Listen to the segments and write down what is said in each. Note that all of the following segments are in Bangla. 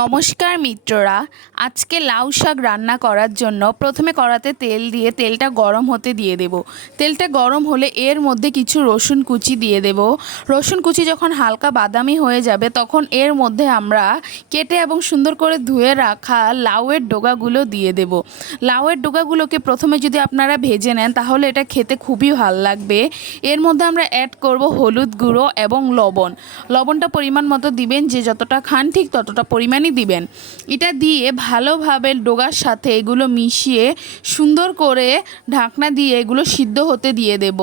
নমস্কার মিত্ররা, আজকে লাউ শাক রান্না করার জন্য প্রথমে কড়াতে তেল দিয়ে তেলটা গরম হতে দিয়ে দেব। তেলটা গরম হলে এর মধ্যে কিছু রসুন কুচি দিয়ে দেব। রসুন কুচি যখন হালকা বাদামি হয়ে যাবে তখন এর মধ্যে আমরা কেটে এবং সুন্দর করে ধুয়ে রাখা লাউয়ের ডগাগুলো দিয়ে দেব। লাউয়ের ডগাগুলোকে প্রথমে যদি আপনারা ভেজে নেন তাহলে এটা খেতে খুবই ভালো লাগবে। এর মধ্যে আমরা অ্যাড করব হলুদ গুঁড়ো এবং লবণ। লবণটা পরিমাণ মতো দিবেন, যে যতটা খান ঠিক ততটা পরিমাণই দিবেন। এটা দিয়ে ভালোভাবে ডোগার সাথে এগুলো মিশিয়ে সুন্দর করে ঢাকনা দিয়ে এগুলো সিদ্ধ হতে দিয়ে দেব।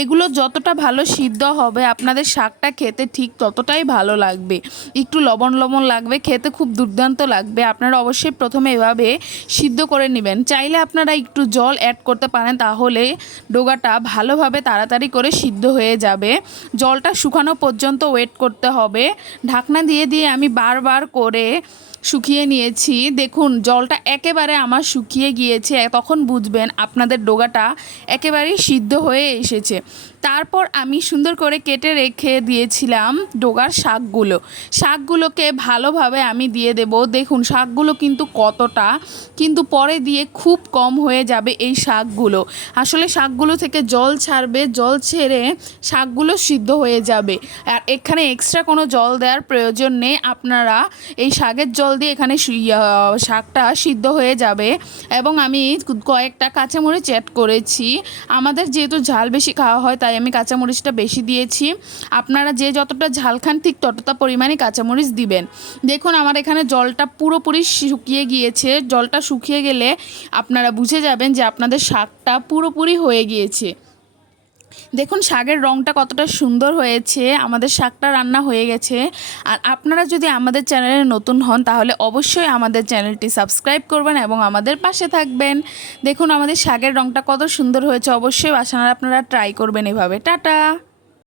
এগুলো যতটা ভালো সিদ্ধ হবে আপনাদের শাকটা খেতে ঠিক ততটাই ভালো লাগবে। একটু লবণ লবণ লাগবে, খেতে খুব দুর্দান্ত লাগবে। আপনারা অবশ্যই প্রথমে এভাবে সিদ্ধ করে নেবেন। চাইলে আপনারা একটু জল অ্যাড করতে পারেন, তাহলে ডোগাটা ভালোভাবে তাড়াতাড়ি করে সিদ্ধ হয়ে যাবে। জলটা শুকানো পর্যন্ত ওয়েট করতে হবে। ঢাকনা দিয়ে দিয়ে আমি বারবার করে শুকিয়ে নিয়েছি। দেখুন জলটা একেবারে আমার শুকিয়ে গিয়েছে, তখন বুঝবেন আপনাদের ডোগাটা একেবারেই সিদ্ধ হয়ে এসেছে। তারপর আমি সুন্দর করে কেটে রেখে দিয়েছিলাম ডোগার শাকগুলোকে ভালোভাবে আমি দিয়ে দেব। দেখুন শাকগুলো কিন্তু কতটা, কিন্তু পরে দিয়ে খুব কম হয়ে যাবে এই শাকগুলো। আসলে শাকগুলো থেকে জল ছাড়বে, জল ছেড়ে শাকগুলো সিদ্ধ হয়ে যাবে। আর এখানে এক্সট্রা কোনো জল দেওয়ার প্রয়োজন নেই। আপনারা এই শাকের জল দিয়ে এখানে শাকটা সিদ্ধ হয়ে যাবে। এবং আমি কয়েকটা কাঁচামরিচ অ্যাড করেছি। আমাদের যেহেতু ঝাল বেশি খাওয়া হয় তাই আমি কাঁচামরিচটা বেশি দিয়েছি। আপনারা যে যতটা ঝাল খান ঠিক ততটা পরিমাণে কাঁচামরিচ দিবেন। দেখুন আমার এখানে জলটা পুরোপুরি শুকিয়ে গিয়েছে। জলটা শুকিয়ে গেলে আপনারা বুঝে যাবেন যে আপনাদের শাকটা পুরোপুরি হয়ে গিয়েছে। দেখুন শাকের রঙটা কতটা সুন্দর হয়েছে। আমাদের শাকটা রান্না হয়ে গেছে। আর আপনারা যদি আমাদের চ্যানেলে নতুন হন তাহলে অবশ্যই আমাদের চ্যানেলটি সাবস্ক্রাইব করবেন এবং আমাদের পাশে থাকবেন। দেখুন আমাদের শাকের রঙটা কত সুন্দর হয়েছে। অবশ্যই বাসায় আপনারা ট্রাই করবেন এভাবে। টাটা।